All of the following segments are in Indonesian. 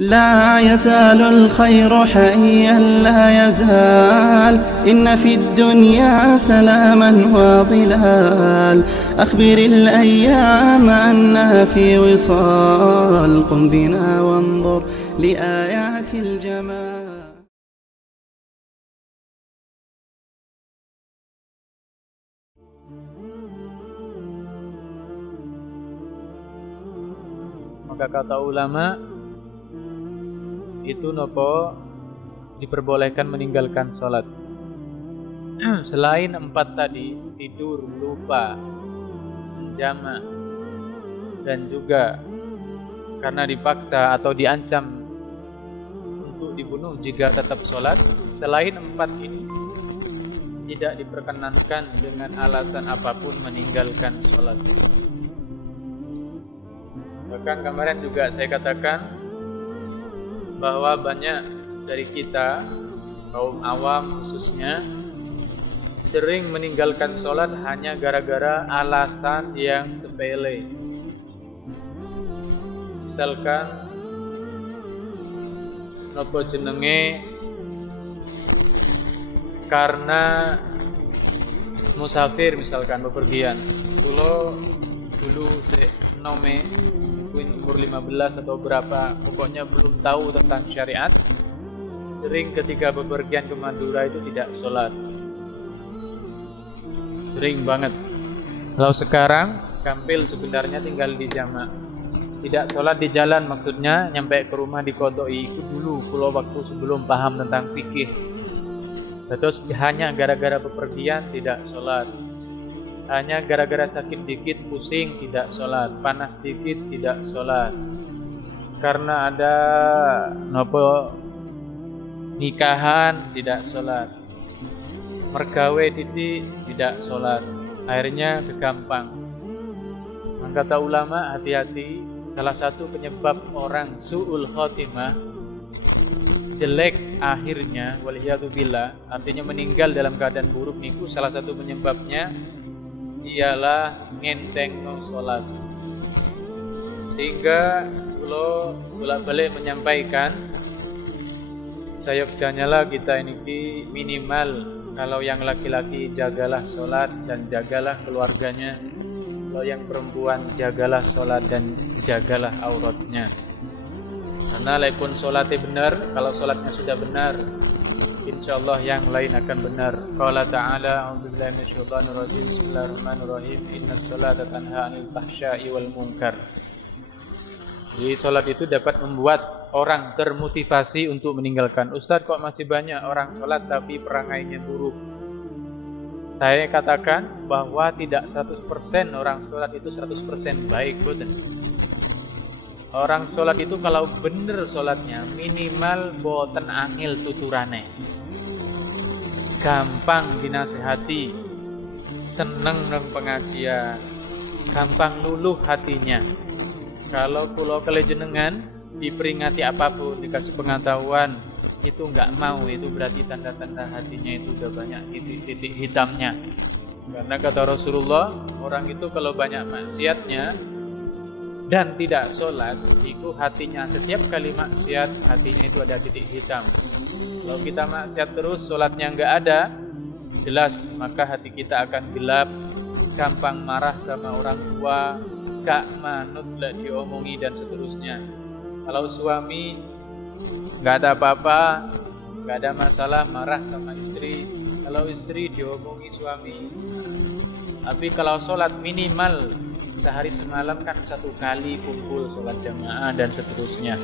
لا يزال الخير حيا لا يزال إن في الدنيا سلاما وظلال أخبر الأيام أنها في وصال قم بنا وانظر لآيات الجمال. Maka kata ulama itu nopo diperbolehkan meninggalkan sholat selain 4 tadi, tidur, lupa, menjama, dan juga karena dipaksa atau diancam untuk dibunuh jika tetap sholat. Selain 4 ini tidak diperkenankan dengan alasan apapun meninggalkan sholat. Bahkan kemarin juga saya katakan bahwa banyak dari kita, kaum awam khususnya, sering meninggalkan sholat hanya gara-gara alasan yang sepele. Misalkan nopo jenenge karena musafir, misalkan bepergian. Kulo dulu nome umur 15 atau berapa, pokoknya belum tahu tentang syariat. Sering ketika bepergian ke Madura itu tidak sholat, sering banget. Kalau sekarang kampil sebenarnya tinggal di jamak, tidak sholat di jalan, maksudnya nyampe ke rumah dikodoi. Itu dulu pulau waktu sebelum paham tentang fikih. Terus hanya gara-gara bepergian tidak sholat, hanya gara-gara sakit dikit, pusing, tidak sholat, panas dikit, tidak sholat, karena ada nopo nikahan, tidak sholat, mergawe titik, tidak sholat, akhirnya kegampang. Maka kata ulama, hati-hati. Salah satu penyebab orang su'ul khotimah, jelek akhirnya, waliyadzubillah, artinya meninggal dalam keadaan buruk niku, salah satu penyebabnya ialah ngenteng no sholat. Sehingga kalau bolak-balik menyampaikan, sayokjanya lah kita ini minimal kalau yang laki-laki jagalah sholat dan jagalah keluarganya, kalau yang perempuan jagalah sholat dan jagalah auratnya. Karena walaupun sholatnya benar, kalau sholatnya sudah benar, insyaallah yang lain akan benar. Qala ta'ala, a'udzubillahi minasyaitonir rajim, bismillahirrahmanirrahim, innas sholata tanha 'anil fahsya'i wal munkar. Jadi salat itu dapat membuat orang termotivasi untuk meninggalkan. Ustaz, kok masih banyak orang salat tapi perangainya buruk? Saya katakan bahwa tidak 100% orang salat itu 100% baik, betul. Orang sholat itu kalau bener sholatnya minimal boten angil tuturane, gampang dinasihati, seneng nang pengajian, gampang luluh hatinya. Kalau kulo kali jenengan diperingati apapun, dikasih pengetahuan, itu enggak mau, itu berarti tanda-tanda hatinya itu udah banyak titik-titik hitamnya. Karena kata Rasulullah, orang itu kalau banyak maksiatnya dan tidak sholat, itu hatinya setiap kali maksiat, hatinya itu ada titik hitam. Kalau kita maksiat terus, sholatnya nggak ada, jelas maka hati kita akan gelap, gampang marah sama orang tua, gak manut lah diomongi dan seterusnya. Kalau suami nggak ada apa-apa, nggak ada masalah, marah sama istri. Kalau istri diomongi suami. Tapi kalau sholat minimal sehari semalam kan 1 kali kumpul sholat jamaah dan seterusnya.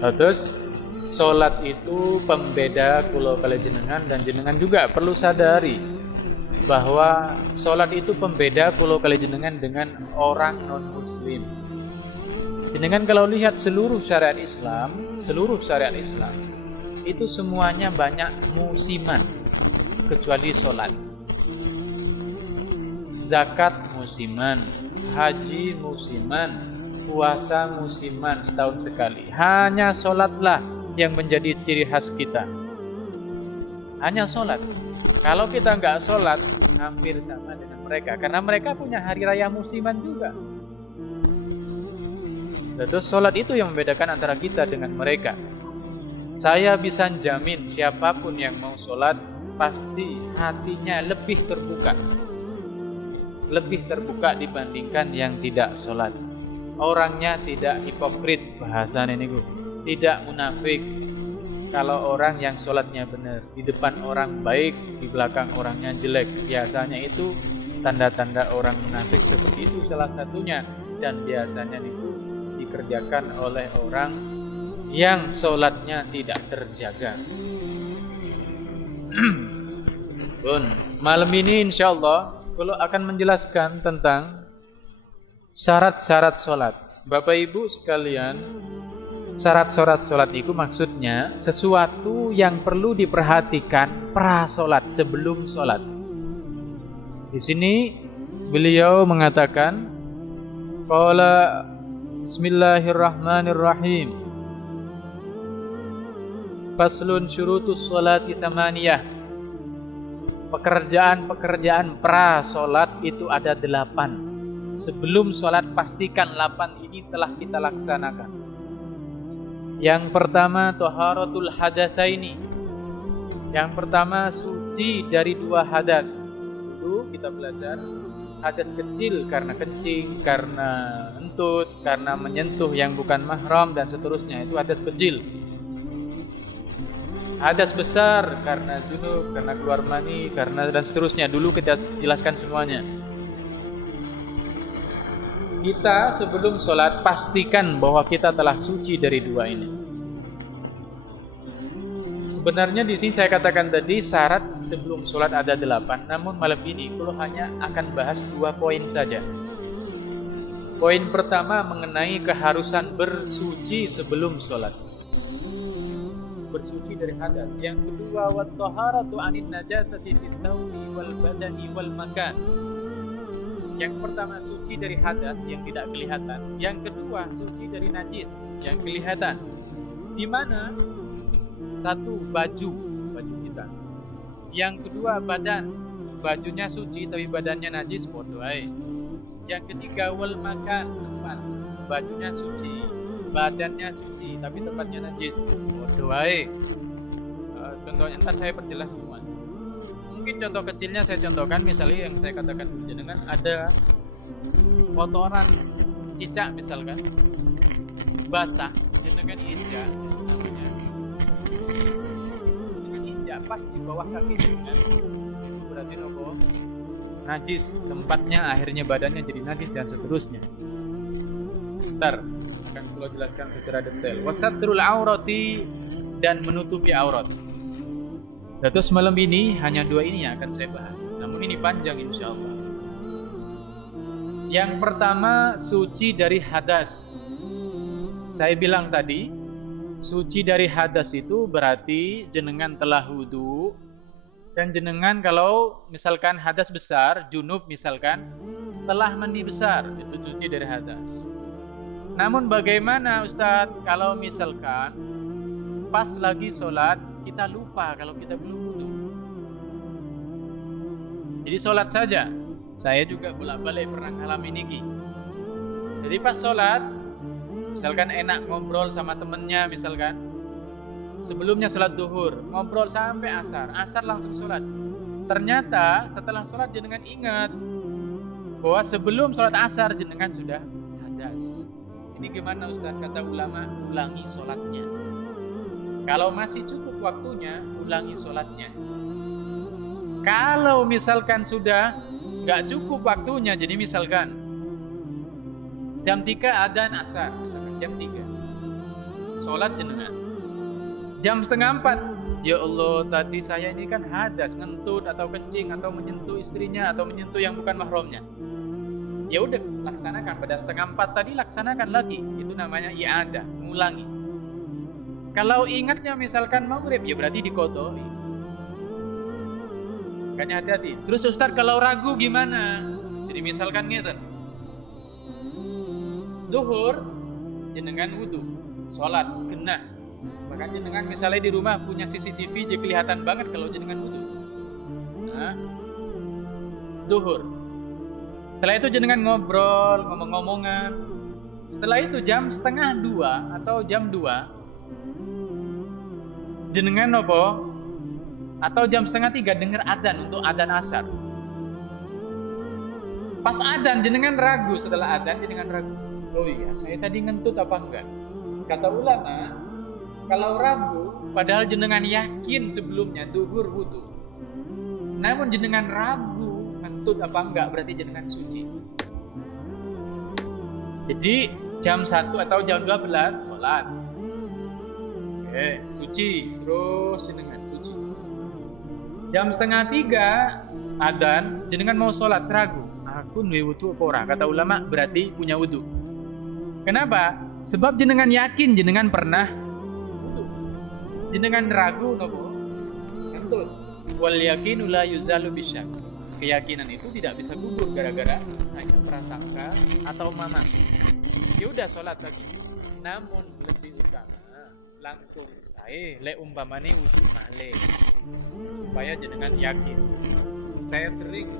Terus sholat itu pembeda kulo kali jenengan, dan jenengan juga perlu sadari bahwa sholat itu pembeda kulo kali jenengan dengan orang non muslim. Jenengan kalau lihat seluruh syariat Islam itu semuanya banyak musiman kecuali sholat. Zakat musiman, haji musiman, puasa musiman setahun sekali. Hanya sholatlah yang menjadi ciri khas kita. Hanya sholat. Kalau kita nggak sholat, hampir sama dengan mereka. Karena mereka punya hari raya musiman juga. Terus sholat itu yang membedakan antara kita dengan mereka. Saya bisa jamin siapapun yang mau sholat pasti hatinya lebih terbuka. Lebih terbuka dibandingkan yang tidak sholat. Orangnya tidak hipokrit, bahasanya ini tidak munafik. Kalau orang yang sholatnya benar, di depan orang baik, di belakang orangnya jelek, biasanya itu tanda-tanda orang munafik seperti itu salah satunya. Dan biasanya itu dikerjakan oleh orang yang sholatnya tidak terjaga. Bun, malam ini insya Allah kalau akan menjelaskan tentang syarat-syarat sholat. Bapak Ibu sekalian, syarat-syarat sholat itu maksudnya sesuatu yang perlu diperhatikan pra-sholat, sebelum sholat. Di sini beliau mengatakan, qala bismillahirrahmanirrahim, faslun syurutus sholati thamaniyah. Pekerjaan-pekerjaan pra-sholat itu ada 8. Sebelum sholat pastikan 8 ini telah kita laksanakan. Yang pertama taharatul hadatsaini. Yang pertama suci dari 2 hadas. Dulu kita belajar hadas kecil karena kencing, karena entut, karena menyentuh yang bukan mahram dan seterusnya, itu hadas kecil. Hadas besar karena junub, karena keluar mani, karena dan seterusnya. Dulu kita jelaskan semuanya. Kita sebelum sholat pastikan bahwa kita telah suci dari 2 ini. Sebenarnya di sini saya katakan tadi syarat sebelum sholat ada 8. Namun malam ini kalau hanya akan bahas 2 poin saja. Poin pertama mengenai keharusan bersuci sebelum sholat. Bersuci dari hadas. Yang kedua wat taharatu anin najasati fit thawbi wal badani wal makan. Yang pertama suci dari hadas yang tidak kelihatan. Yang kedua suci dari najis yang kelihatan. Di mana? Satu, baju kita. Yang kedua badan, bajunya suci tapi badannya najis, bodoh aja. Yang ketiga wal makan, tempat, bajunya suci, badannya suci tapi tempatnya najis, bodoh aja. Contohnya ntar saya perjelas semua. Mungkin contoh kecilnya saya contohkan, misalnya yang saya katakan dengan ada kotoran cicak misalkan basah dengan injak namanya, injak pas di bawah kaki dengan itu berarti nopo najis, tempatnya akhirnya badannya jadi najis dan seterusnya. Ntar akan saya jelaskan secara detail. Wasatrul aurati, dan menutupi aurat. Terus malam ini hanya 2 ini yang akan saya bahas. Namun ini panjang insya Allah. Yang pertama suci dari hadas. Saya bilang tadi suci dari hadas itu berarti jenengan telah wudu dan jenengan kalau misalkan hadas besar, junub misalkan telah mandi besar, itu suci dari hadas. Namun bagaimana Ustadz kalau misalkan pas lagi sholat kita lupa kalau kita belum wudu. Jadi sholat saja. Saya juga bolak-balik pernah ngalamin ini. Jadi pas sholat, misalkan enak ngobrol sama temennya misalkan. Sebelumnya sholat duhur, ngobrol sampai asar. Asar langsung sholat. Ternyata setelah sholat jenengan ingat bahwa sebelum sholat asar jenengan sudah hadas. Ini gimana Ustaz? Kata ulama, ulangi sholatnya. Kalau masih cukup waktunya, ulangi sholatnya. Kalau misalkan sudah nggak cukup waktunya, jadi misalkan jam 3 adzan asar, misalkan jam 3 sholat jenengan. Jam 3:30, ya Allah tadi saya ini kan hadas, ngentut atau kencing atau menyentuh istrinya atau menyentuh yang bukan mahramnya. Ya udah laksanakan pada 3:30 tadi, laksanakan lagi. Itu namanya i'adah, mengulangi. Kalau ingatnya misalkan maghrib, ya berarti diqodoi. Makanya hati-hati. Terus Ustaz kalau ragu gimana? Jadi misalkan ngeten. Duhur jenengan wudu, sholat genah. Bahkan jenengan misalnya di rumah punya CCTV, jadi kelihatan banget kalau jenengan wudu. Nah, duhur. Setelah itu jenengan ngobrol, ngomong-ngomongan. Setelah itu jam 1:30 atau jam 2 jenengan nopo atau jam 2:30 dengar adzan untuk adzan asar. Pas adzan jenengan ragu, setelah adzan jenengan ragu. Oh iya, saya tadi ngentut apa enggak? Kata ulama, kalau ragu padahal jenengan yakin sebelumnya duhur wudu, namun jenengan ragu ngentut apa enggak, berarti jenengan suci. Jadi jam 1 atau jam 12 sholat. Oke, suci. Terus jenengan suci. Jam 2:30 adzan, jenengan mau sholat ragu. Aku duwe wudu apa ora? Kata ulama berarti punya wudu. Kenapa? Sebab jenengan yakin jenengan pernah wudu. Jenengan ragu nopo? Kentut. Wal yaqinu la yuzalu bisyak. Keyakinan itu tidak bisa gugur gara-gara hanya prasangka atau mamang. Ya udah sholat lagi. Namun lebih utama langsung saya le umpamane wudu malih supaya jenengan yakin. Saya sering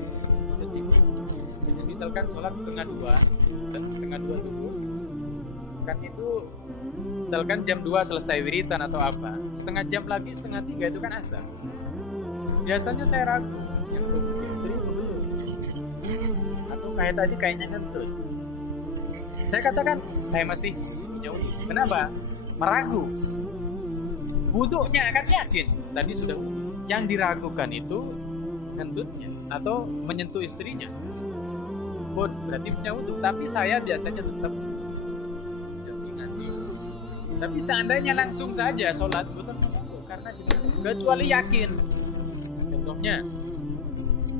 jadi misalkan sholat 1:30 dan 1:30 dulu kan itu misalkan jam 2 selesai wiritan atau apa, setengah jam lagi 2:30 itu kan asar. Biasanya saya ragu yang istri belum atau kayak tadi kayaknya ngentut. Saya katakan saya masih punya wudu. Kenapa? Meragu. Wuduknya kan yakin tadi sudah wudu. Yang diragukan itu ngentutnya atau menyentuh istrinya. Pun berarti punya wudu. Tapi saya biasanya tetap tapi seandainya langsung saja sholat bukan wudu karena kecuali yakin. Contohnya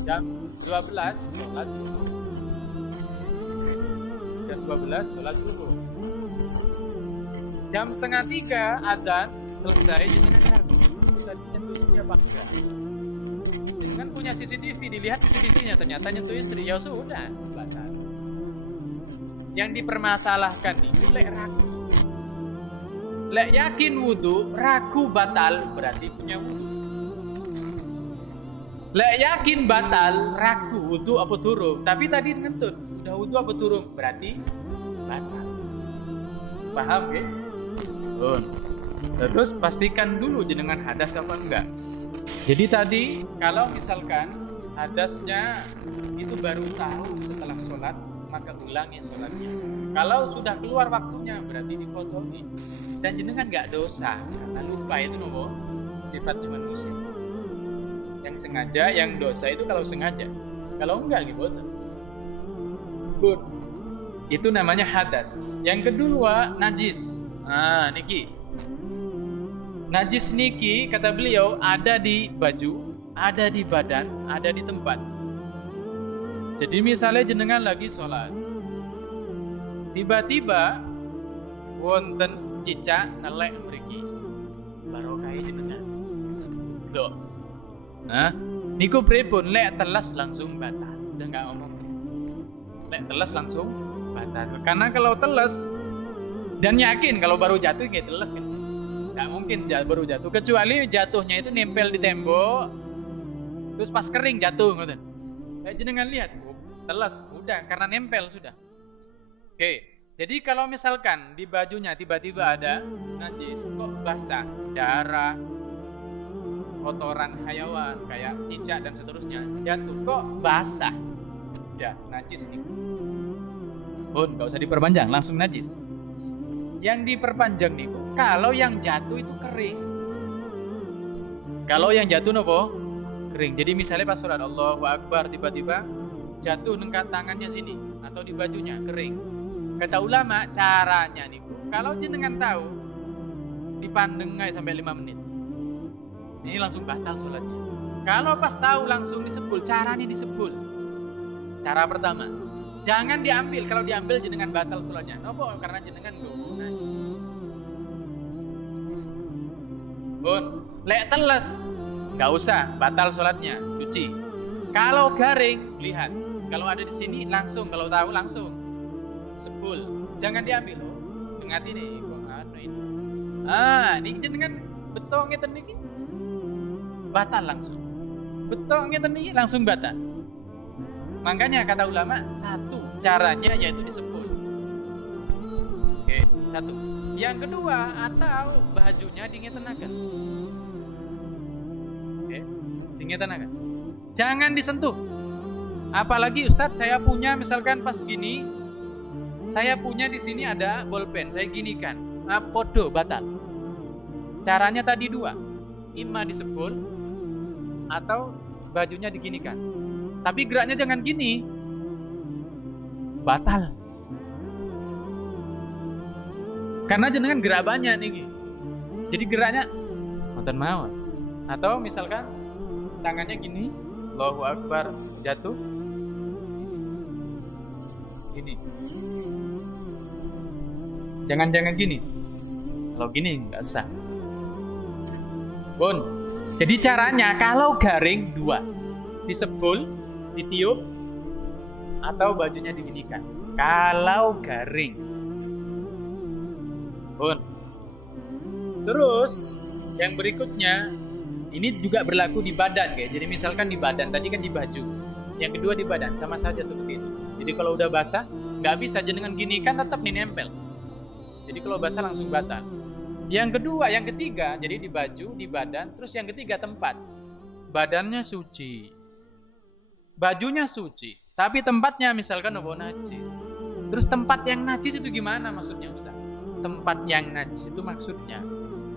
jam 12 sholat zuhur. Jam 12 sholat zuhur. Jam 2:30 adzan selesai jenengan ragu tadi nyentuh istri apa enggak. Jenengan punya CCTV, dilihat CCTV-nya ternyata nyentuh istri, ya sudah batal. Yang dipermasalahkan itu lek ragu. Lek yakin wudu, ragu batal berarti punya wudu. Lek yakin batal, ragu wudu apa durung, tapi tadi ngentut, udah wudu apa durung berarti batal. Paham ya? Terus pastikan dulu jenengan hadas apa enggak. Jadi tadi kalau misalkan hadasnya itu baru tahu setelah sholat, maka ulangi sholatnya. Kalau sudah keluar waktunya berarti dipotongin. Dan jenengan nggak dosa karena lupa itu nopo sifatnya manusia. Yang sengaja, yang dosa itu kalau sengaja. Kalau enggak gitu. Good. Itu namanya hadas. Yang kedua najis. Niki. Najis niki kata beliau ada di baju, ada di badan, ada di tempat. Jadi misalnya jenengan lagi sholat, tiba-tiba wonten cicak nelek mriki, barokah jenengan. Loh. Niku pripun lek telas langsung batal. Udah enggak ngomong. Lek telas langsung batal. Karena kalau telas dan yakin kalau baru jatuh nggih telas kan. Nggak mungkin baru jatuh, kecuali jatuhnya itu nempel di tembok terus pas kering jatuh ngoten. Jenengan lihat telas udah karena nempel sudah. Oke, jadi kalau misalkan di bajunya tiba-tiba ada najis kok basah, darah, kotoran hayawan kayak cicak dan seterusnya jatuh kok basah, ya najis nih. Nggak usah diperpanjang, langsung najis. Yang diperpanjang nih, kalau yang jatuh itu kering. Kalau yang jatuh nopo? Kering. Jadi misalnya pas sholat Allahu Akbar tiba-tiba jatuh nengkat tangannya sini atau di bajunya kering. Kata ulama caranya nih, kalau jenengan tahu dipandeng aja sampai 5 menit. Ini langsung batal sholatnya. Kalau pas tahu langsung disebul, caranya disebul. Cara pertama, jangan diambil. Kalau diambil jenengan batal sholatnya. Nopo? Karena jenengan najis. Lek teles, nggak usah batal sholatnya, cuci. Kalau garing, lihat. Kalau ada di sini langsung, kalau tahu langsung sebul. Jangan diambil. Dengar ini, ini. Ini jenengan betong ngeten niki batal langsung. Betong ngeten niki langsung batal. Makanya kata ulama satu caranya yaitu disebul. Satu. Yang kedua, atau bajunya dingetenaken. Oke, dingetenaken. Jangan disentuh. Apalagi Ustadz, saya punya misalkan pas gini, saya punya di sini ada bolpen, saya ginikan. Podo batal. Caranya tadi dua. Ima disebul atau bajunya diginikan. Tapi geraknya jangan gini. Batal. Karena jenengan gerak banyak nih. Jadi geraknya nonton mawon. Atau misalkan tangannya gini, Allahu Akbar, jatuh. Gini. Jangan gini. Kalau gini nggak sah. Bun. Jadi caranya kalau garing dua. Disebul, ditiup, atau bajunya diginikan. Kalau garing. Bun. Terus yang berikutnya, ini juga berlaku di badan guys. Jadi misalkan di badan, tadi kan di baju. Yang kedua di badan, sama saja seperti itu. Jadi kalau udah basah, nggak bisa jenengan ginikan, tetap nih nempel. Jadi kalau basah langsung batal. Yang kedua, yang ketiga, jadi di baju, di badan, terus yang ketiga tempat. Badannya suci, bajunya suci, tapi tempatnya misalkan najis. Terus tempat yang najis itu gimana maksudnya Ustaz? Tempat yang najis itu maksudnya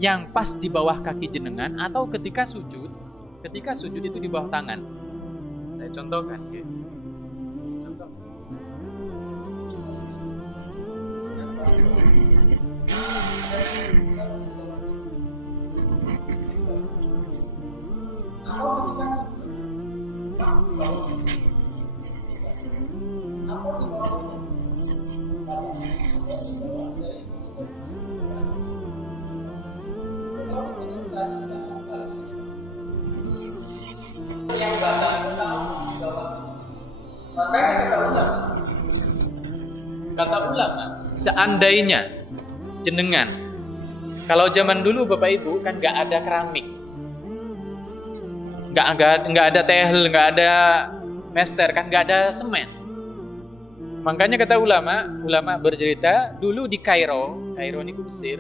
yang pas di bawah kaki jenengan atau ketika sujud itu di bawah tangan. Saya contohkan ya. Contoh. Yang batal makanya kata ulama, seandainya jenengan, kalau zaman dulu Bapak Ibu kan nggak ada keramik, nggak ada tehel, nggak ada mester, kan nggak ada semen. Makanya kata ulama bercerita dulu di Kairo ini Mesir,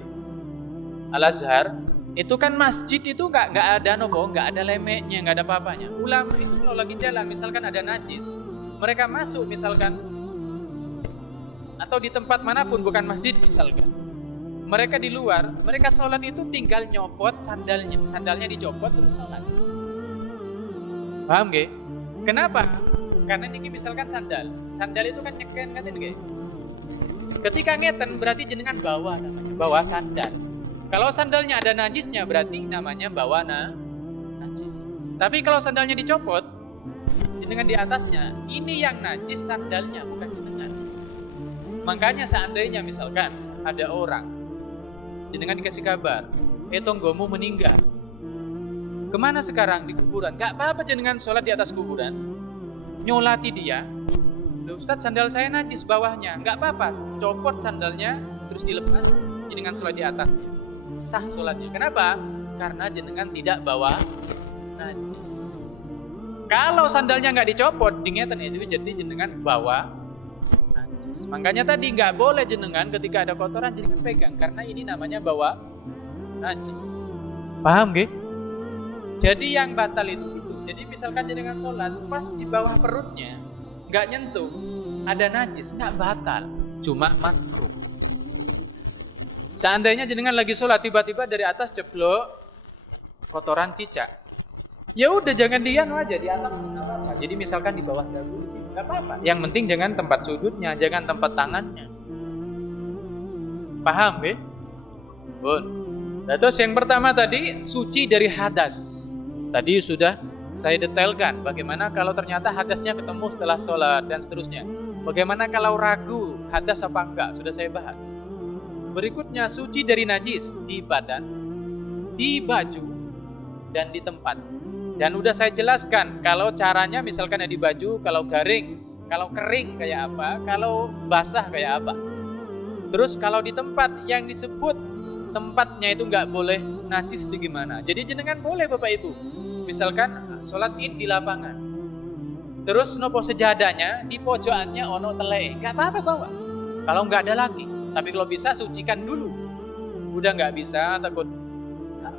Al-Azhar, itu kan masjid itu nggak ada nggak ada lemeknya, nggak ada apa-apanya. Ulama itu kalau lagi jalan misalkan ada najis, mereka masuk misalkan atau di tempat manapun bukan masjid misalkan, mereka di luar, mereka sholat itu tinggal nyopot sandalnya dicopot terus sholat. Paham gak? Kenapa? Karena ini misalkan sandal itu kan nyeken gak? Ketika ngeten berarti jenengan bawa sandal. Kalau sandalnya ada najisnya berarti namanya bawa najis. Tapi kalau sandalnya dicopot, jenengan di atasnya, ini yang najis sandalnya bukan jenengan. Makanya seandainya misalkan ada orang, jenengan dikasih kabar, tonggomu meninggal. Kemana sekarang? Di kuburan. Gak apa-apa jenengan sholat di atas kuburan, nyolati dia. Loh Ustadz, sandal saya najis bawahnya. Gak apa-apa, copot sandalnya terus dilepas, jenengan sholat di atasnya. Sah sholatnya. Kenapa? Karena jenengan tidak bawa najis. Kalau sandalnya nggak dicopot, dingetan itu jadi jenengan bawa najis. Makanya tadi nggak boleh jenengan ketika ada kotoran jenengan pegang, karena ini namanya bawa najis. Paham gak? Jadi yang batal itu. Jadi misalkan jenengan sholat pas di bawah perutnya nggak nyentuh, ada najis, nggak batal, cuma makruh. Seandainya jenengan lagi sholat tiba-tiba dari atas jeblok kotoran cicak, ya udah jangan dianu aja di atas, nggak apa-apa. Jadi misalkan di bawah dagu sih nggak apa-apa. Yang penting jangan tempat sujudnya, jangan tempat tangannya. Paham ya? Bun. Nah, terus yang pertama tadi suci dari hadas. Tadi sudah saya detailkan bagaimana kalau ternyata hadasnya ketemu setelah sholat dan seterusnya. Bagaimana kalau ragu hadas apa enggak, sudah saya bahas. Berikutnya suci dari najis di badan, di baju, dan di tempat. Dan udah saya jelaskan kalau caranya misalkan di baju, kalau kering kayak apa, kalau basah kayak apa. Terus kalau di tempat yang disebut tempatnya itu nggak boleh najis itu gimana? Jadi jenengan boleh Bapak Ibu, misalkan sholat id di lapangan, terus nopo sejadahnya di pojokannya ono telek, nggak apa-apa bawa. Kalau nggak ada lagi, Tapi kalau bisa sucikan dulu. Udah nggak bisa, takut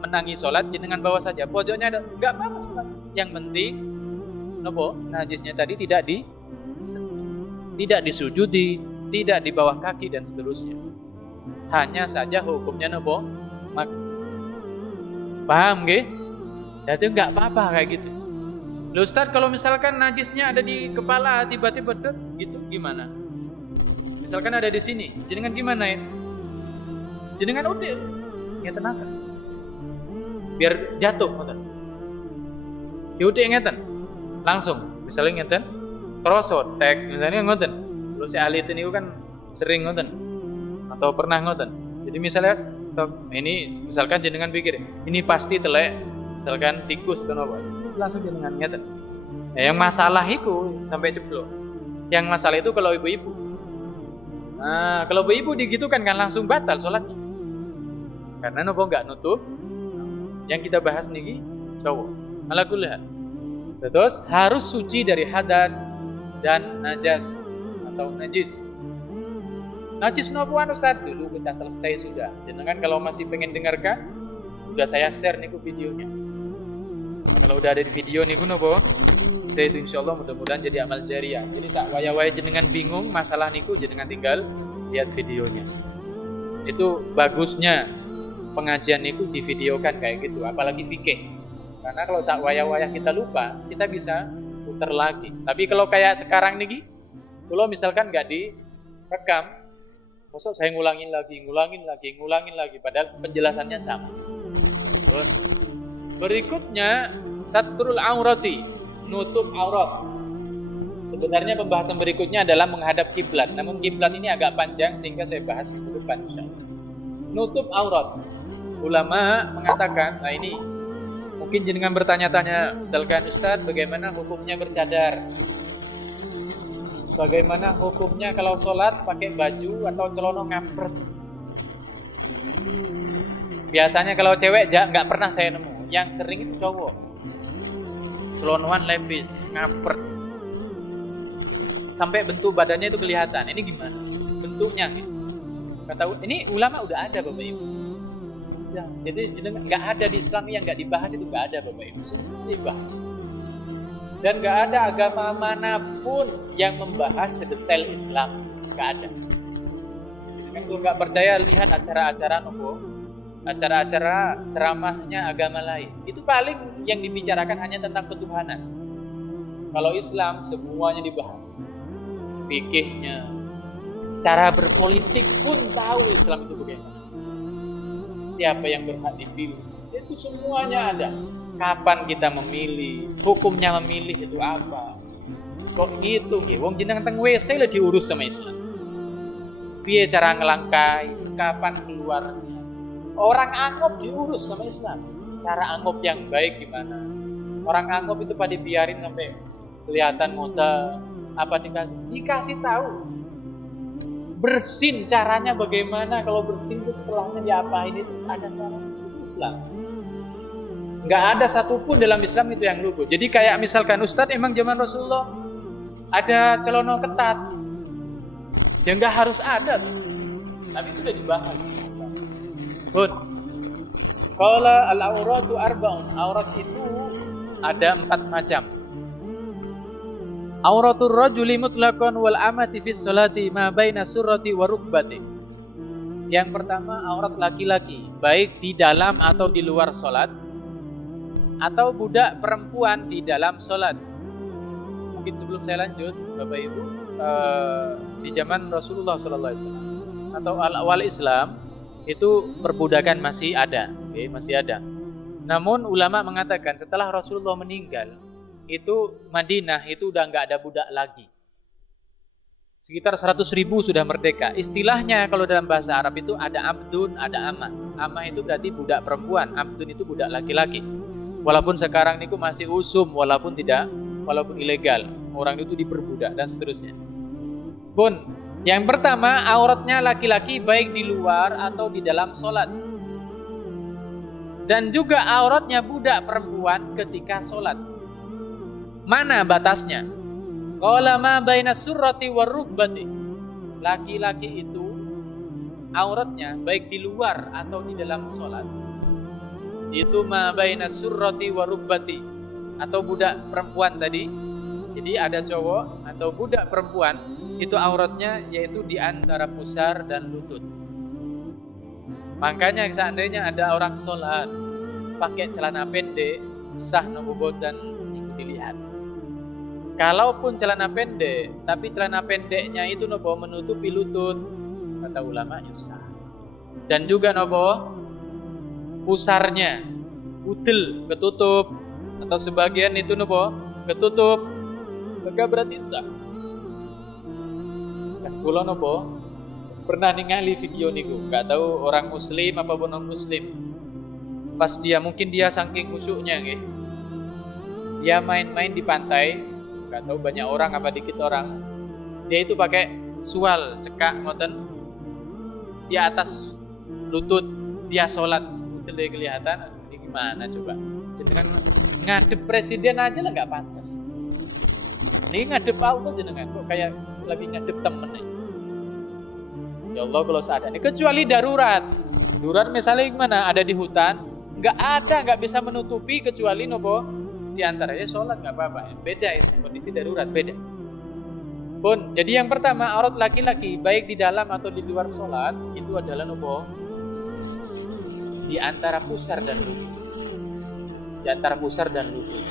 menangi sholat, jenengan bawa saja. Pojoknya ada, nggak apa-apa sholat. Yang penting, nopo, najisnya tadi tidak disujudi, tidak di bawah kaki dan seterusnya. Hanya saja hukumnya nopo, paham nggih? Jadi nggak apa-apa kayak gitu. Loh Ustaz, kalau misalkan najisnya ada di kepala, tiba-tiba gitu gimana? Misalkan ada di sini, jenengan gimana ya? Jenengan udah, ya tenaga. Biar jatuh, ngoten. Diudik ngeten. Langsung, misalnya ngeten, krosot, tek, misalnya ngoten. Kalau si ahli itu kan sering ngoten. Atau pernah ngoten. Jadi misalnya ini misalkan jenengan pikir, ini pasti telek, misalkan tikus atau apa. Langsung jenengan ngeten. Nah, yang masalah itu sampai jeblok. Yang masalah itu kalau ibu-ibu. Nah, kalau ibu-ibu digitukan kan langsung batal sholatnya. Karena nopo enggak nutup. Yang kita bahas nih cowok. Ala kulli hal. Terus harus suci dari hadas dan najas atau najis. Najis nopo Ustaz? Dulu kita selesai sudah. Jenengan kalau masih pengen dengarkan, udah saya share niku videonya. Nah, kalau udah ada di video niku nopo, itu insyaallah mudah-mudahan jadi amal jariah. Jadi sak waya-waya jenengan bingung masalah niku, jenengan tinggal lihat videonya. Itu bagusnya pengajian niku divideokan kayak gitu, apalagi fikih. Karena kalau sak waya-waya kita lupa, kita bisa putar lagi. Tapi kalau kayak sekarang niki, kalau misalkan nggak direkam, masa saya ngulangin lagi, padahal penjelasannya sama. Berikutnya, satrul aurati, nutup aurat. Sebenarnya pembahasan berikutnya adalah menghadap kiblat. Namun kiblat ini agak panjang sehingga saya bahas minggu depan insyaallah. Nutup aurat. Ulama mengatakan, nah ini mungkin jenengan bertanya-tanya, misalkan Ustaz, bagaimana hukumnya bercadar? Bagaimana hukumnya kalau sholat pakai baju atau celana ngapret? Biasanya kalau cewek nggak pernah saya nemu. Yang sering itu cowok. Celanoan levis, ngapret. Sampai bentuk badannya itu kelihatan. Ini gimana? Bentuknya gitu. Kata ini ulama udah ada Bapak Ibu. Ya, jadi nggak ada di Islam yang nggak dibahas, itu nggak ada Bapak Ibu. Semua dibahas. Dan nggak ada agama manapun yang membahas sedetail Islam. Nggak ada. Kan kalau nggak percaya lihat acara-acara acara-acara ceramahnya agama lain. Itu paling yang dibicarakan hanya tentang ketuhanan. Kalau Islam semuanya dibahas. Fikihnya, cara berpolitik pun tahu Islam itu bagaimana. Siapa yang berhak dipilih, itu semuanya ada. Kapan kita memilih, hukumnya memilih itu apa. Kok gitu? Wong jenengan teng WC lah diurus sama Islam. Piye cara ngelangkai, kapan keluarnya. Orang angop diurus sama Islam. Cara angop yang baik gimana? Orang angop itu pada biarin sampai kelihatan mota apa dikasih tahu. Bersin caranya bagaimana, kalau bersin itu setelahnya diapain, itu ada cara Islam. Nggak ada satupun dalam Islam itu yang luput. Jadi kayak misalkan Ustadz emang zaman Rasulullah ada celana ketat, ya nggak harus ada tuh. Tapi itu udah dibahas. Qala al-auratu arba'un. Aurat itu ada 4 macam. Auratul rajuli mutlaqan wal amati fis sholati ma baina surrati wa rukbati. Yang pertama aurat laki-laki, baik di dalam atau di luar salat, atau budak perempuan di dalam salat. Mungkin sebelum saya lanjut, Bapak Ibu, di zaman Rasulullah sallallahu alaihi wasallam atau awal Islam itu perbudakan masih ada, masih ada. Namun ulama mengatakan setelah Rasulullah meninggal, itu Madinah itu udah nggak ada budak lagi. Sekitar 100.000 sudah merdeka. Istilahnya kalau dalam bahasa Arab itu ada abdun, ada amah. Amah itu berarti budak perempuan, abdun itu budak laki-laki. Walaupun sekarang niku masih usum, walaupun ilegal, orang itu diperbudak dan seterusnya. Pun, yang pertama auratnya laki-laki baik di luar atau di dalam sholat. Dan juga auratnya budak perempuan ketika sholat. Mana batasnya? Qala ma baina surrati war rukbati. Laki-laki itu auratnya baik di luar atau di dalam sholat itu ma baina surrati wa rubbati, atau budak perempuan tadi. Jadi ada cowok atau budak perempuan itu auratnya yaitu di antara pusar dan lutut. Makanya seandainya ada orang sholat pakai celana pendek, sah nopo boten dilihat. Kalaupun celana pendek, tapi celana pendeknya itu nopo menutupi lutut, kata ulama sah. Dan juga nopo pusarnya, udel ketutup atau sebagian itu nopo ketutup, maka berarti sah. Kan kula nopo pernah ningali video niku, nggak tahu orang muslim apapun non muslim. Pas mungkin dia saking khusyuknya nggih. Dia main-main di pantai, nggak tahu banyak orang apa dikit orang. Dia itu pakai sual cekak ngoten di atas lutut, dia sholat udah kelihatan. Ini gimana coba? Jenengan ngadep presiden aja lah nggak pantas. Ini ngadep Allah jenengan kok kayak lagi ngadep temen nih. Ya Allah kalau seadanya, kecuali darurat. Darurat misalnya gimana? Ada di hutan, nggak bisa menutupi kecuali nopo di antaranya sholat nggak apa-apa. Beda itu kondisi darurat beda. Pun jadi yang pertama aurat laki-laki baik di dalam atau di luar sholat itu adalah nopo di antara pusar dan lutut. Di antara pusar dan lutut.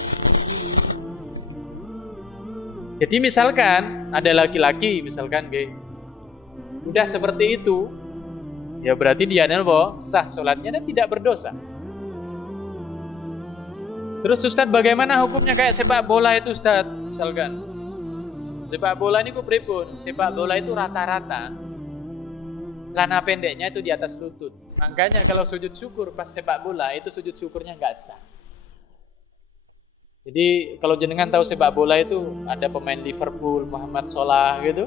Jadi misalkan ada laki-laki misalkan udah seperti itu, ya berarti dia nopo sah sholatnya dan tidak berdosa. Terus Ustaz, bagaimana hukumnya kayak sepak bola itu Ustaz? Misalkan sepak bola ini pripun? Sepak bola itu rata-rata celana pendeknya itu di atas lutut. Makanya kalau sujud syukur pas sepak bola itu sujud syukurnya nggak sah. Jadi kalau jenengan tahu sepak bola itu ada pemain Liverpool Muhammad Salah gitu.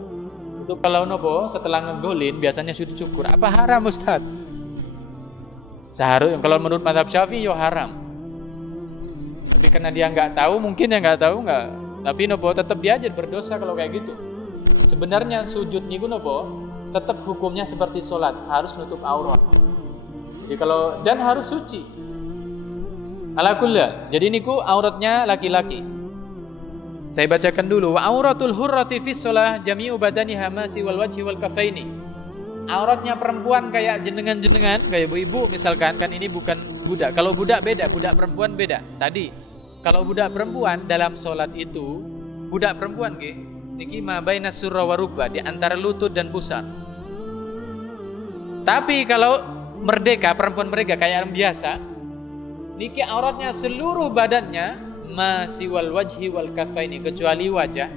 Itu kalau nopo setelah ngegolin biasanya sujud syukur. Apa haram Ustaz? Seharusnya kalau menurut mazhab Syafi'i yo haram. Tapi karena dia nggak tahu, mungkin ya nggak tahu nggak. Tapi nopo tetap dia aja berdosa kalau kayak gitu. Sebenarnya sujud niku nopo tetap hukumnya seperti sholat, harus nutup aurat. Jadi kalau dan harus suci. Ala kulli. Jadi niku auratnya laki-laki. Saya bacakan dulu. Wa auratul hurrati fi shalah jami'u badaniha ma siwal wajhi wal kafaini. Auratnya perempuan kayak jenengan-jenengan, kayak ibu-ibu misalkan, kan ini bukan budak. Kalau budak beda, budak perempuan beda. Tadi, kalau budak perempuan dalam sholat itu, budak perempuan niki ma baina surra wa rukbah, di antara lutut dan pusar. Tapi kalau merdeka, perempuan merdeka kayak orang biasa, niki auratnya seluruh badannya ma siwal wajhi wal kafaini, kecuali wajah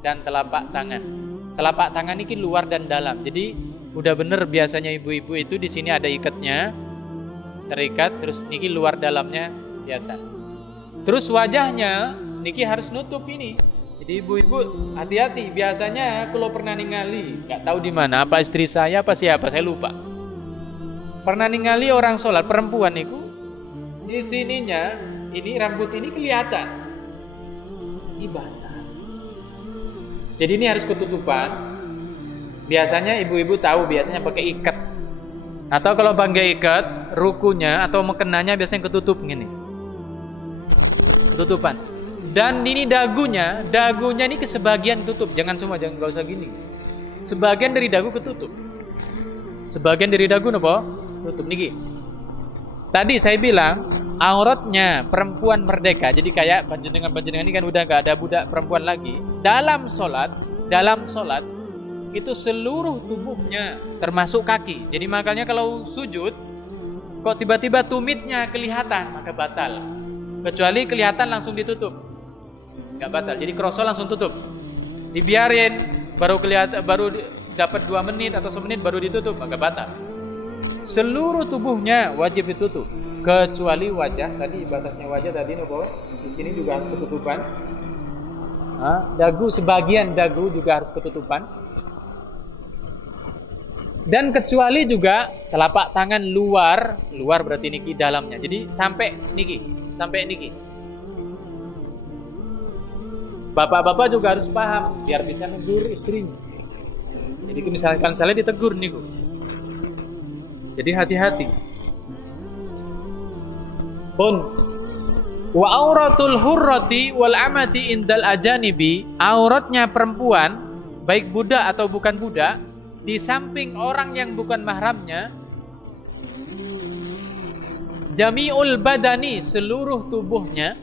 dan telapak tangan. Telapak tangan ini luar dan dalam. Jadi udah bener biasanya ibu-ibu itu di sini ada ikatnya, terikat, terus niki luar dalamnya kelihatan. Terus wajahnya niki harus nutup ini. Jadi ibu-ibu hati-hati. Biasanya kalau pernah ningali, nggak tahu di mana, apa istri saya apa siapa saya lupa. Pernah ningali orang sholat perempuan niku di sininya ini rambut ini kelihatan. Ibadah. Jadi ini harus ketutupan. Biasanya ibu-ibu tahu biasanya pakai ikat. Atau kalau pakai ikat, rukunya atau mekenanya biasanya ketutup gini. Ketutupan. Dan ini dagunya ini kesebagian tutup. Jangan semua, jangan enggak usah gini. Sebagian dari dagu ketutup. Sebagian dari dagu napa? Tutup niki. Tadi saya bilang auratnya perempuan merdeka. Jadi kayak panjenengan ini kan udah gak ada budak perempuan lagi. Dalam sholat itu seluruh tubuhnya termasuk kaki. Jadi makanya kalau sujud kok tiba-tiba tumitnya kelihatan maka batal. Kecuali kelihatan langsung ditutup. Gak batal. Jadi krosol langsung tutup. Dibiarin baru kelihatan, baru dapat 2 menit atau 1 menit baru ditutup maka batal. Seluruh tubuhnya wajib ditutup kecuali wajah. Tadi batasnya wajah tadi nopo di sini juga harus ketutupan. Dagu, sebagian dagu juga harus ketutupan. Dan kecuali juga telapak tangan luar berarti niki dalamnya. Jadi sampai niki. Bapak-bapak juga harus paham biar bisa negur istrinya. Jadi misalkan saya ditegur niku. Jadi hati-hati. Pun wa auratul hurrati wal amati indal ajanibi, auratnya perempuan baik budak atau bukan budak di samping orang yang bukan mahramnya, jami'ul badani, seluruh tubuhnya,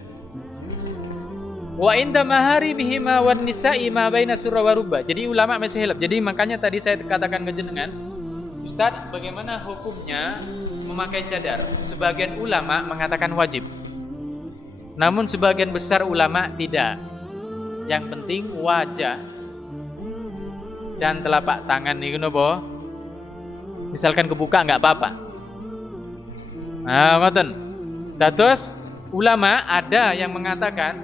wa inda maharimihima wan nisa'i ma baina surra wa rubba. Jadi ulama masih hilaf. Jadi makanya tadi saya katakan ke jenengan, Ustaz, bagaimana hukumnya memakai cadar? Sebagian ulama mengatakan wajib. Namun sebagian besar ulama tidak. Yang penting wajah dan telapak tangan niku napa? Misalkan kebuka enggak apa-apa. Nah, ngoten. Dados ulama ada yang mengatakan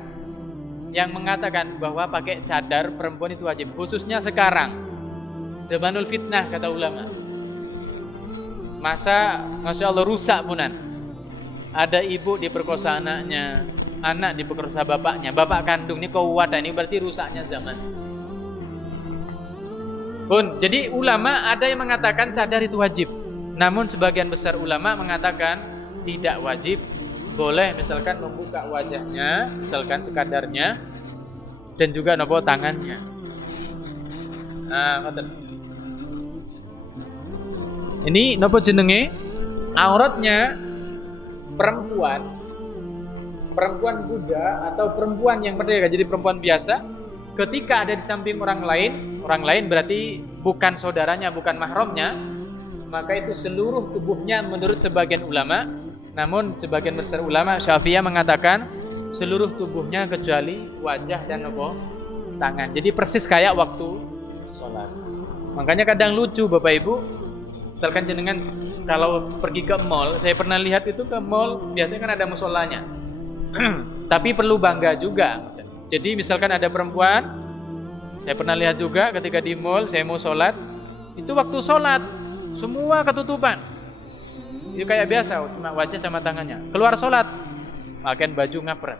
bahwa pakai cadar perempuan itu wajib, khususnya sekarang. Zamanul fitnah kata ulama. Masya Allah rusak punan. Ada ibu diperkosa anaknya, anak diperkosa bapaknya, bapak kandung ini kuat, ini berarti rusaknya zaman. Pun, jadi ulama ada yang mengatakan cadar itu wajib. Namun sebagian besar ulama mengatakan tidak wajib. Boleh misalkan membuka wajahnya, misalkan sekadarnya, dan juga nopo tangannya. Nah, ngoten. Ini nopo jenenge? Auratnya perempuan budak atau perempuan yang merdeka, jadi perempuan biasa, ketika ada di samping orang lain berarti bukan saudaranya, bukan mahramnya, maka itu seluruh tubuhnya menurut sebagian ulama. Namun sebagian besar ulama Syafi'iyah mengatakan seluruh tubuhnya kecuali wajah dan nopo tangan. Jadi persis kayak waktu sholat. Makanya kadang lucu Bapak Ibu, misalkan jenengan kalau pergi ke mall, saya pernah lihat itu ke mall biasanya kan ada musolanya. Tapi perlu bangga juga. Jadi misalkan ada perempuan, saya pernah lihat juga ketika di mall saya mau sholat, itu waktu sholat semua ketutupan. Itu kayak biasa, cuma wajah sama tangannya. Keluar sholat, pakai baju ngapret.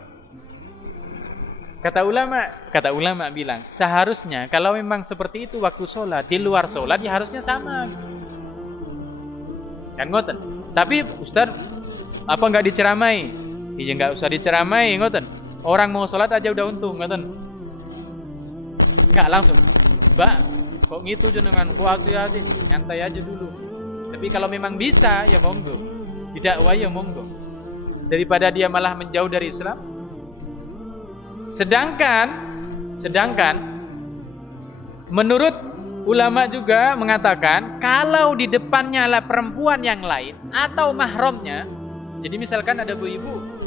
Kata ulama bilang, seharusnya kalau memang seperti itu waktu sholat, di luar sholat ya harusnya sama. Kan ngoten. Tapi Ustaz, apa nggak diceramai? Iya nggak usah diceramai, ngoten. Orang mau sholat aja udah untung, ngoten. Nggak langsung, Mbak, kok gitu jenengan? Kok hati-hati, nyantai aja dulu. Tapi kalau memang bisa, ya monggo. Tidak, ya monggo. Daripada dia malah menjauh dari Islam. Sedangkan menurut ulama juga mengatakan kalau di depannya lah perempuan yang lain atau mahramnya. Jadi misalkan ada ibu-ibu,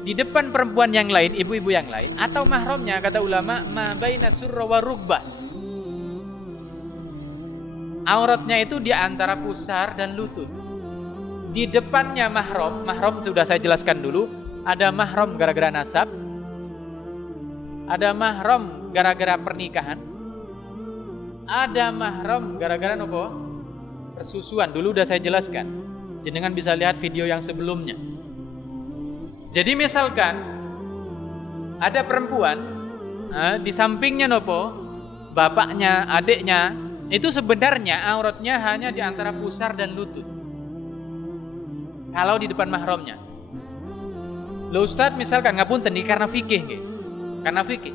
di depan perempuan yang lain, ibu-ibu yang lain atau mahramnya, kata ulama, ma baina surra wa rugbah. Auratnya itu di antara pusar dan lutut. Di depannya mahram sudah saya jelaskan dulu. Ada mahram gara-gara nasab, ada mahram gara-gara pernikahan, ada mahram gara-gara nopo? Persusuan. Dulu udah saya jelaskan. Jenengan bisa lihat video yang sebelumnya. Jadi misalkan ada perempuan, di sampingnya nopo? Bapaknya, adiknya, itu sebenarnya auratnya hanya di antara pusar dan lutut. Kalau di depan mahramnya. Loh Ustaz, misalkan ngapunten nih karena fikih nggih. Karena fikih.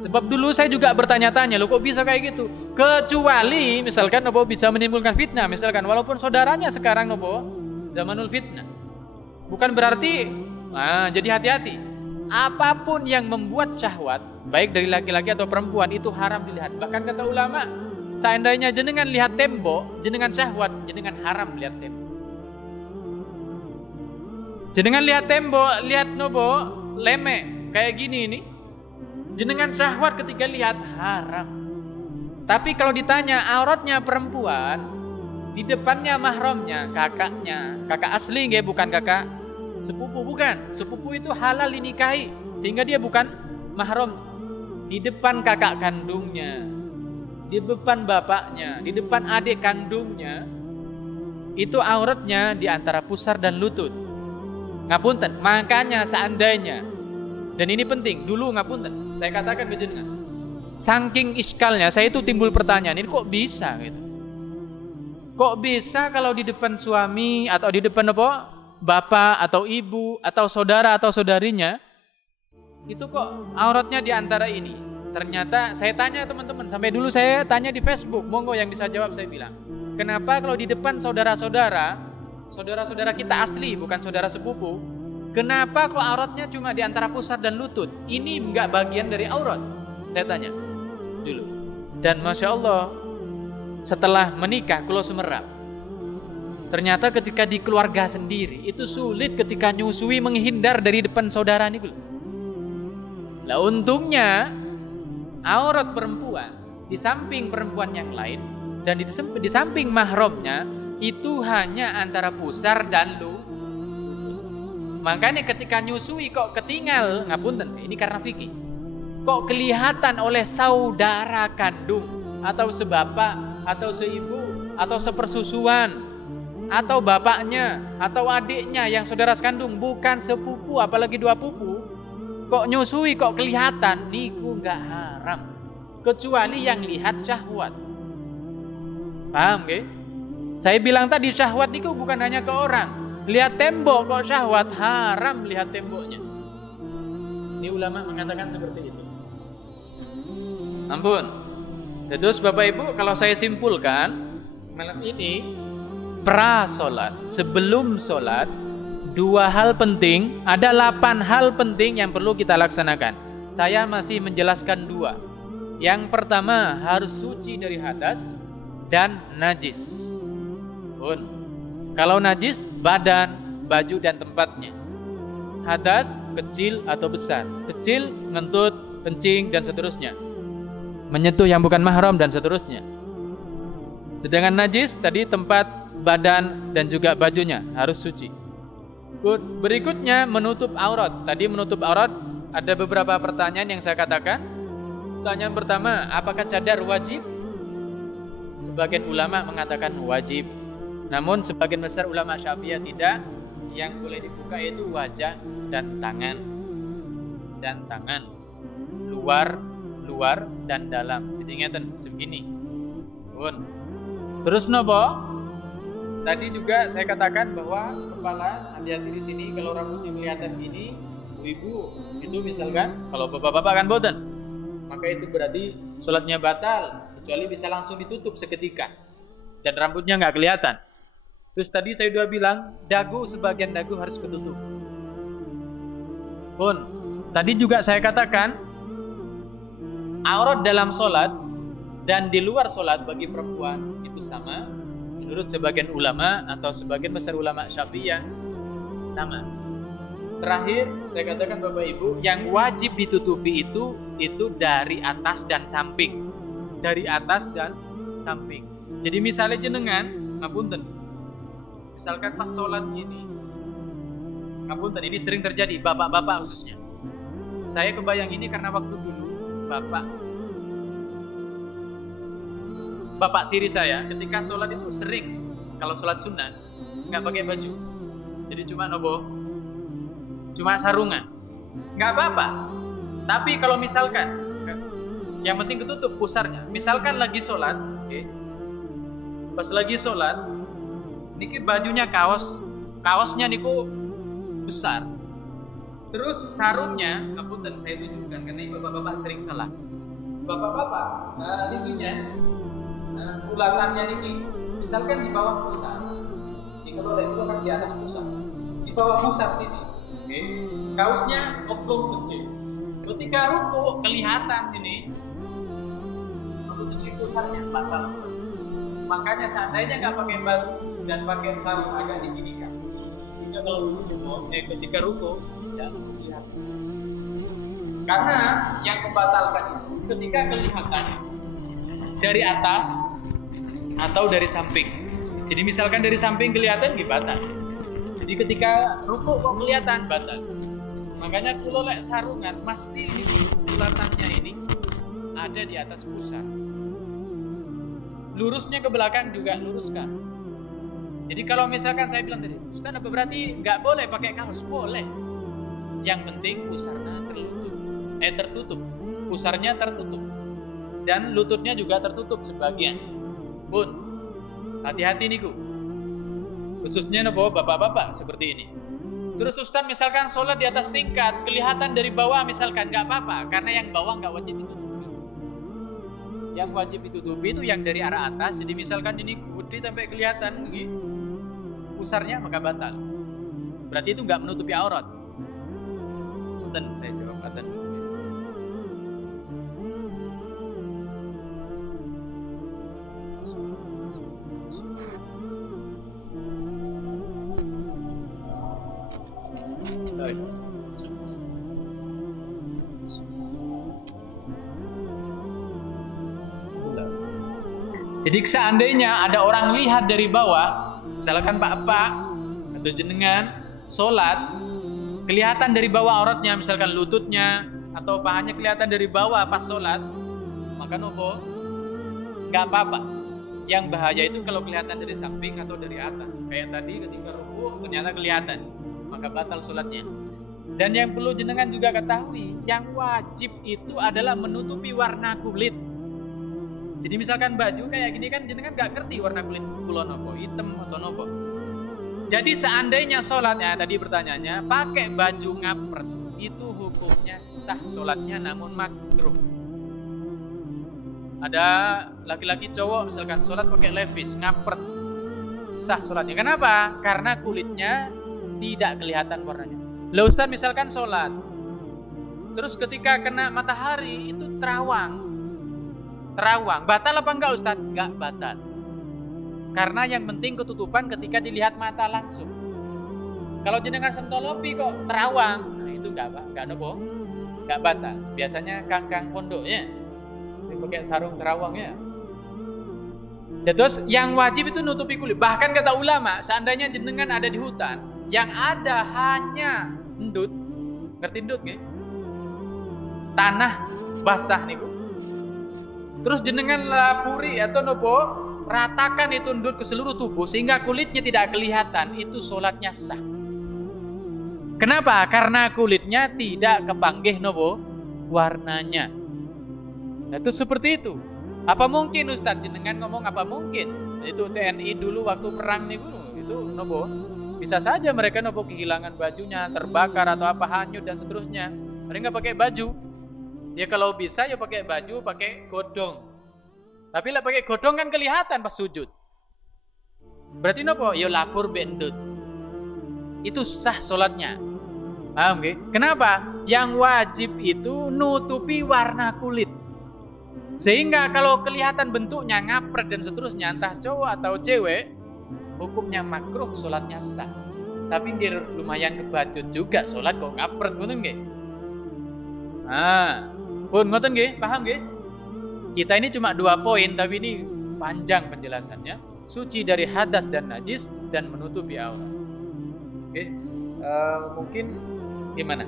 Sebab dulu saya juga bertanya-tanya, loh kok bisa kayak gitu? Kecuali misalkan nopo bisa menimbulkan fitnah, misalkan walaupun saudaranya sekarang nopo zamanul fitnah. Bukan berarti jadi hati-hati. Apapun yang membuat syahwat, baik dari laki-laki atau perempuan, itu haram dilihat. Bahkan kata ulama, seandainya jenengan lihat tembok, jenengan syahwat, jenengan haram lihat tembok. Jenengan lihat tembok, lihat nopo lemek kayak gini ini, jenengan syahwat ketika lihat, haram. Tapi kalau ditanya auratnya perempuan, di depannya mahramnya, kakak asli nggih, bukan kakak sepupu, bukan. Sepupu itu halal dinikahi, sehingga dia bukan mahram. Di depan kakak kandungnya, di depan bapaknya, di depan adik kandungnya, itu auratnya di antara pusar dan lutut. Ngapunten, makanya seandainya, dan ini penting, dulu ngapunten, saya katakan ke jenengan, saking iskalnya, saya itu timbul pertanyaan, ini kok bisa gitu? Kok bisa kalau di depan suami atau di depan apa? Bapak atau ibu atau saudara atau saudarinya itu kok auratnya di antara ini? Ternyata saya tanya teman-teman, sampai dulu saya tanya di Facebook, monggo yang bisa jawab saya bilang. Kenapa kalau di depan saudara-saudara kita asli bukan saudara sepupu, kenapa kok auratnya cuma di antara pusar dan lutut? Ini enggak bagian dari aurat? Saya tanya dulu. Dan Masya Allah, setelah menikah kulo semerap. Ternyata ketika di keluarga sendiri itu sulit ketika nyusui menghindar dari depan saudara nih. Lah untungnya aurat perempuan di samping perempuan yang lain dan di samping mahramnya itu hanya antara pusar dan lutut. Makanya ketika nyusui kok ketinggal, ngapunten, ini karena fikih. Kok kelihatan oleh saudara kandung atau sebapak atau seibu atau sepersusuan atau bapaknya atau adiknya yang saudara sekandung bukan sepupu apalagi dua pupu, kok nyusui kok kelihatan, niku enggak haram kecuali yang lihat syahwat. Paham nggih? Saya bilang tadi syahwat niku bukan hanya ke orang. Lihat tembok kok syahwat, haram lihat temboknya. Ini ulama mengatakan seperti itu. Ampun. Terus Bapak Ibu, kalau saya simpulkan malam ini pra-sholat, sebelum sholat, 2 hal penting, ada 8 hal penting yang perlu kita laksanakan. Saya masih menjelaskan 2. Yang pertama harus suci dari hadas dan najis. Pun, kalau najis badan, baju dan tempatnya. Hadas kecil atau besar. Kecil ngentut, kencing dan seterusnya. Menyentuh yang bukan mahram dan seterusnya. Sedangkan najis tadi tempat, badan dan juga bajunya harus suci. Berikutnya menutup aurat. Tadi menutup aurat ada beberapa pertanyaan yang saya katakan. Pertanyaan pertama, apakah cadar wajib? Sebagian ulama mengatakan wajib. Namun sebagian besar ulama Syafi'iyah tidak. Yang boleh dibuka itu wajah dan tangan. Dan tangan. Luar dan dalam. Jadi ingatan segini. Pun. Terus nopo? Tadi juga saya katakan bahwa kepala hati-hati di sini kalau rambutnya kelihatan gini, ibu itu misalkan kalau bapak-bapak kan boten, maka itu berarti sholatnya batal kecuali bisa langsung ditutup seketika dan rambutnya nggak kelihatan. Terus tadi saya sudah bilang dagu, sebagian dagu harus ketutup. Pun tadi juga saya katakan aurat dalam sholat dan di luar sholat bagi perempuan itu sama. Menurut sebagian ulama atau sebagian besar ulama Syafi'iyah sama. Terakhir saya katakan Bapak Ibu, yang wajib ditutupi itu dari atas dan samping. Dari atas dan samping. Jadi misalnya jenengan, ngapunten. Misalkan pas sholat gini. Ngapunten, ini sering terjadi bapak-bapak khususnya. Saya kebayang ini karena waktu dulu bapak tiri saya ketika sholat itu sering kalau sholat sunnah nggak pakai baju, jadi cuma sarungan, nggak apa-apa. Tapi kalau misalkan yang penting ketutup pusarnya, misalkan lagi sholat, pas lagi sholat, niki bajunya kaosnya niku besar, terus sarungnya, ngapunten saya tunjukkan karena ini bapak-bapak sering salah. Bapak-bapak, nikinya bulatannya niki misalkan di bawah pusar, ini kalau ada itu kan di atas pusar, di bawah pusar sini, kaosnya oblong kecil. Ketika ruku kelihatan ini, untuk sedikit pusarnya batal. Makanya seandainya nggak pakai baju dan pakai sarung agak diginikan, sehingga kalau ketika ruku tidak kelihatan. Karena yang membatalkan itu ketika kelihatan dari atas atau dari samping. Jadi misalkan dari samping kelihatan batal. Jadi ketika rukuk kok kelihatan batal. Makanya kalau lek sarungan mesti ini bulatannya ini ada di atas pusar. Lurusnya ke belakang juga luruskan. Jadi kalau misalkan saya bilang tadi, Ustaz apa berarti nggak boleh pakai kaos? Boleh. Yang penting pusarnya tertutup. Pusarnya tertutup. Dan lututnya juga tertutup sebagian. Pun Hati-hati niku. Khususnya nopo bapak-bapak seperti ini. Terus Ustaz misalkan sholat di atas tingkat, kelihatan dari bawah misalkan, nggak apa-apa, karena yang bawah nggak wajib ditutupi. Yang wajib ditutupi itu yang dari arah atas. Jadi misalkan ini gede sampai kelihatan begini, pusarnya maka batal. Berarti itu nggak menutupi aurat. Punten saya jawab punten. Jadi seandainya ada orang lihat dari bawah, misalkan Pak atau jenengan sholat, kelihatan dari bawah auratnya, misalkan lututnya atau pahanya kelihatan dari bawah pas sholat, maka nopo nggak apa-apa. Yang bahaya itu kalau kelihatan dari samping atau dari atas, kayak tadi ketika ruku ternyata kelihatan, maka batal sholatnya. Dan yang perlu jenengan juga ketahui, yang wajib itu adalah menutupi warna kulit. Jadi misalkan baju kayak gini kan jenengan gak ngerti warna kulit kulo nopo, hitam atau nopo. Jadi seandainya sholatnya, tadi pertanyaannya, pakai baju ngapret, itu hukumnya sah sholatnya namun makruh. Ada laki-laki cowok misalkan sholat pakai levis, ngapret, sah sholatnya. Kenapa? Karena kulitnya tidak kelihatan warnanya. Lah Ustaz misalkan sholat, terus ketika kena matahari itu terawang, batal apa enggak Ustaz? Enggak batal. Karena yang penting ketutupan ketika dilihat mata langsung. Kalau jenengan sentolopi kok terawang, nah itu enggak nopo, enggak batal. Biasanya kangkang pondok ya, pakai sarung terawang ya. Terus yang wajib itu nutupi kulit. Bahkan kata ulama, seandainya jenengan ada di hutan, yang ada hanya endut, ngerti endut nggih? Tanah basah niku. Terus jenengan lapuri atau nopo ratakan itu endut ke seluruh tubuh sehingga kulitnya tidak kelihatan, itu sholatnya sah. Kenapa? Karena kulitnya tidak kepanggih nopo warnanya. Nah, itu seperti itu. Apa mungkin Ustadz jenengan ngomong apa mungkin? Itu TNI dulu waktu perang nih itu nopo bisa saja mereka nopo kehilangan bajunya, terbakar atau apa hanyut dan seterusnya. Mereka nggak pakai baju. Ya kalau bisa ya pakai baju, pakai godong. Tapi lah pakai godong kan kelihatan pas sujud. Berarti nopo? Ya lapor bendut. Itu sah sholatnya. Paham nggih? Kenapa? Yang wajib itu nutupi warna kulit. Sehingga kalau kelihatan bentuknya ngapret dan seterusnya, entah cowok atau cewek, hukumnya makruh, sholatnya sah. Tapi dia lumayan kebacut juga sholat kok ngapret, ngoten nggih? Nah, pun ngoten nggih, paham nggih? Kita ini cuma 2 poin tapi ini panjang penjelasannya. Suci dari hadas dan najis dan menutupi aurat. Oke, mungkin gimana?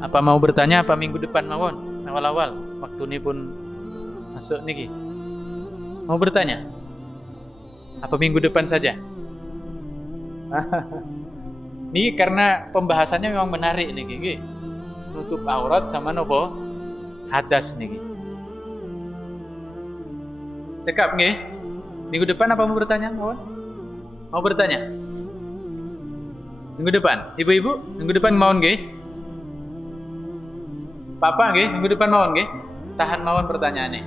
Apa mau bertanya apa minggu depan mawon? Awal-awal waktu ini pun masuk niki. Mau bertanya? Apa minggu depan saja? Ini karena pembahasannya memang menarik niki, nggih. Nutup aurat sama nopo? Hadas niki. Cekap nggih? Minggu depan apa mau bertanya, mawon? Mau bertanya? Minggu depan, ibu-ibu, minggu depan mawon nggih? Papa nggih, minggu depan mawon nggih? Tahan mawon pertanyaannya.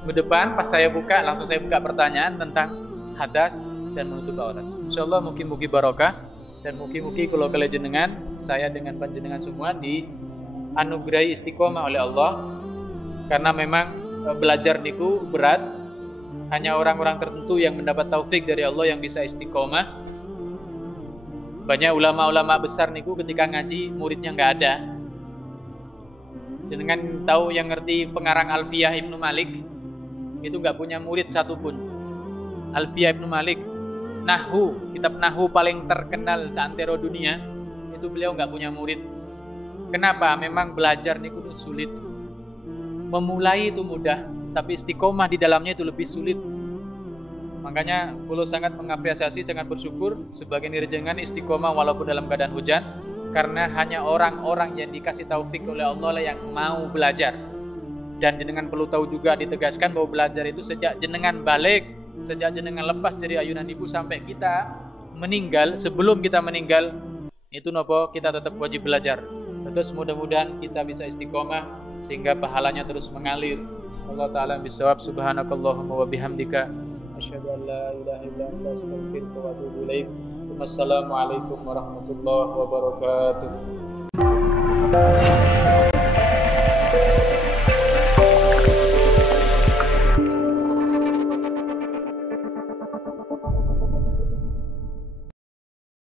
Minggu depan pas saya buka, langsung saya buka pertanyaan tentang hadas dan menutup aurat. Insyaallah mugi-mugi barokah dan mugi-mugi kula kala jenengan, saya dengan panjenengan semua dianugerahi istiqomah oleh Allah. Karena memang belajar niku berat. Hanya orang-orang tertentu yang mendapat taufik dari Allah yang bisa istiqomah. Banyak ulama-ulama besar niku ketika ngaji muridnya nggak ada. Jenengan tahu yang ngerti pengarang Alfiyah Ibnu Malik itu nggak punya murid satupun. Alfiyah Ibnu Malik, Nahwu, kitab Nahwu paling terkenal seantero dunia, itu beliau nggak punya murid. Kenapa? Memang belajar niku sulit. Memulai itu mudah, tapi istiqomah di dalamnya itu lebih sulit. Makanya kulo sangat mengapresiasi, sangat bersyukur sebagai nirjengan istiqomah walaupun dalam keadaan hujan, karena hanya orang-orang yang dikasih taufik oleh Allah lah yang mau belajar. Dan jenengan perlu tahu juga ditegaskan bahwa belajar itu sejak jenengan balik sejak jenengan lepas dari ayunan ibu sampai kita meninggal, sebelum kita meninggal itu nopo kita tetap wajib belajar. Terus mudah-mudahan kita bisa istiqomah sehingga pahalanya terus mengalir. Allah taala bisawab. Subhanakallahumma wa bihamdika asyhadu an la ilaha illa anta astaghfiruka wa atubu ilaik. Wassalamualaikum warahmatullahi wabarakatuh.